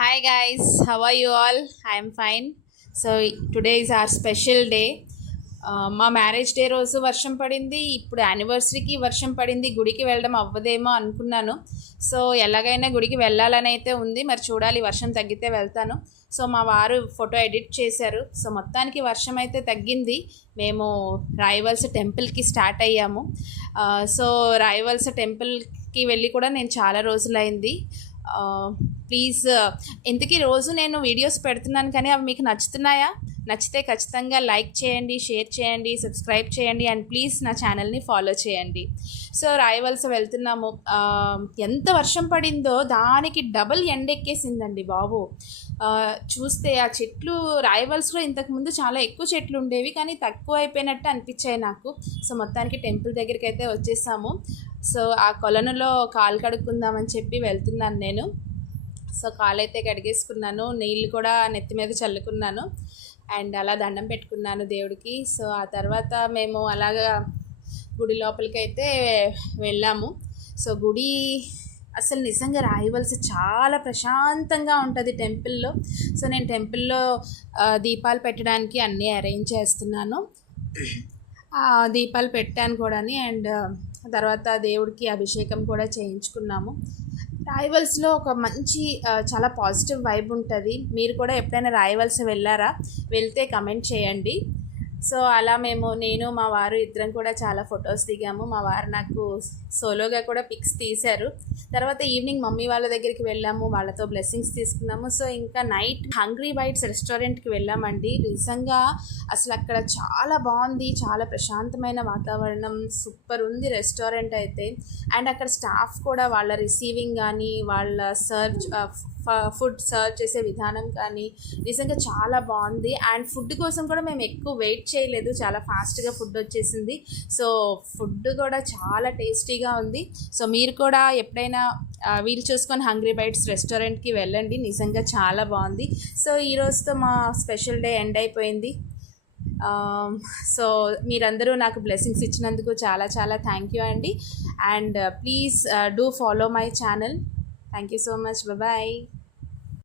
Hi guys, how are you all? I am fine. So today is our special day. మా marriage day రోజు వర్షం పడింది. ఇప్పుడు యానివర్సరీకి వర్షం పడింది. గుడికి వెళ్ళడం అవ్వదేమో అనుకున్నాను. సో ఎలాగైనా గుడికి వెళ్ళాలని అయితే ఉంది. మరి చూడాలి, వర్షం తగ్గితే వెళ్తాను. సో మా వారు ఫోటో ఎడిట్ చేశారు. సో మొత్తానికి వర్షం అయితే తగ్గింది. మేము రాయవలస టెంపుల్కి స్టార్ట్ అయ్యాము. సో రాయవలస టెంపుల్కి వెళ్ళి కూడా నేను చాలా రోజులైంది. ప్లీజ్, ఇంతకీ రోజు నేను వీడియోస్ పెడుతున్నాను కానీ అవి మీకు నచ్చుతున్నాయా? నచ్చితే ఖచ్చితంగా లైక్ చేయండి, షేర్ చేయండి, సబ్స్క్రైబ్ చేయండి అండ్ ప్లీజ్ నా ఛానల్ని ఫాలో చేయండి. సో రాయవలస వెళ్తున్నాము. ఎంత వర్షం పడిందో దానికి డబుల్ ఎండెక్కేసిందండి బాబు. చూస్తే ఆ చెట్లు రాయవలసలో ఇంతకుముందు చాలా ఎక్కువ చెట్లు ఉండేవి కానీ తక్కువ అయిపోయినట్టు అనిపించాయి నాకు. సో మొత్తానికి టెంపుల్ దగ్గరికి అయితే వచ్చేసాము. సో ఆ కొలనులో కాలు కడుక్కుందామని చెప్పి వెళ్తున్నాను నేను. సో కాలు అయితే కడిగేసుకున్నాను, నీళ్ళు కూడా నెత్తి మీద చల్లుకున్నాను అండ్ అలా దండం పెట్టుకున్నాను దేవుడికి. సో ఆ తర్వాత మేము అలాగా గుడి లోపలికి అయితే వెళ్ళాము. సో గుడి అసలు నిజంగా రాయవలస చాలా ప్రశాంతంగా ఉంటుంది టెంపుల్లో. సో నేను టెంపుల్లో దీపాలు పెట్టడానికి అన్నీ అరేంజ్ చేస్తున్నాను. దీపాలు పెట్టాను కూడా అండ్ తర్వాత దేవుడికి అభిషేకం కూడా చేయించుకున్నాము. రాయవలసలో ఒక మంచి చాలా పాజిటివ్ వైబ్ ఉంటుంది. మీరు కూడా ఎప్పుడైనా రాయవలస వెళ్ళారా? వెళ్తే కమెంట్ చేయండి. సో అలా నేను మా వారు ఇద్దరం కూడా చాలా ఫొటోస్ దిగాము. మా వారు నాకు సోలోగా కూడా పిక్స్ తీశారు. తర్వాత ఈవినింగ్ మమ్మీ వాళ్ళ దగ్గరికి వెళ్ళాము, వాళ్ళతో బ్లెస్సింగ్స్ తీసుకున్నాము. సో ఇంకా నైట్ హంగ్రీ బైట్స్ రెస్టారెంట్కి వెళ్ళామండి. నిజంగా అసలు అక్కడ చాలా బాగుంది, చాలా ప్రశాంతమైన వాతావరణం, సూపర్ ఉంది రెస్టారెంట్ అయితే. అండ్ అక్కడ స్టాఫ్ కూడా వాళ్ళ రిసీవింగ్ కానీ వాళ్ళ ఫుడ్ సర్వ్ చేసే విధానం కానీ నిజంగా చాలా బాగుంది. అండ్ ఫుడ్ కోసం కూడా మేము ఎక్కువ వెయిట్ చేయలేదు, చాలా ఫాస్ట్గా ఫుడ్ వచ్చేసింది. సో ఫుడ్ కూడా చాలా టేస్టీగా ఉంది. సో మీరు కూడా ఎప్పుడైనా వీలు చూసుకొని హంగ్రీ బైట్స్ రెస్టారెంట్కి వెళ్ళండి, నిజంగా చాలా బాగుంది. సో ఈరోజుతో మా స్పెషల్ డే ఎండ్ అయిపోయింది. సో మీరందరూ నాకు బ్లెస్సింగ్స్ ఇచ్చినందుకు చాలా చాలా థ్యాంక్ యూ అండి. And please do follow my channel. Thank you so much. Bye.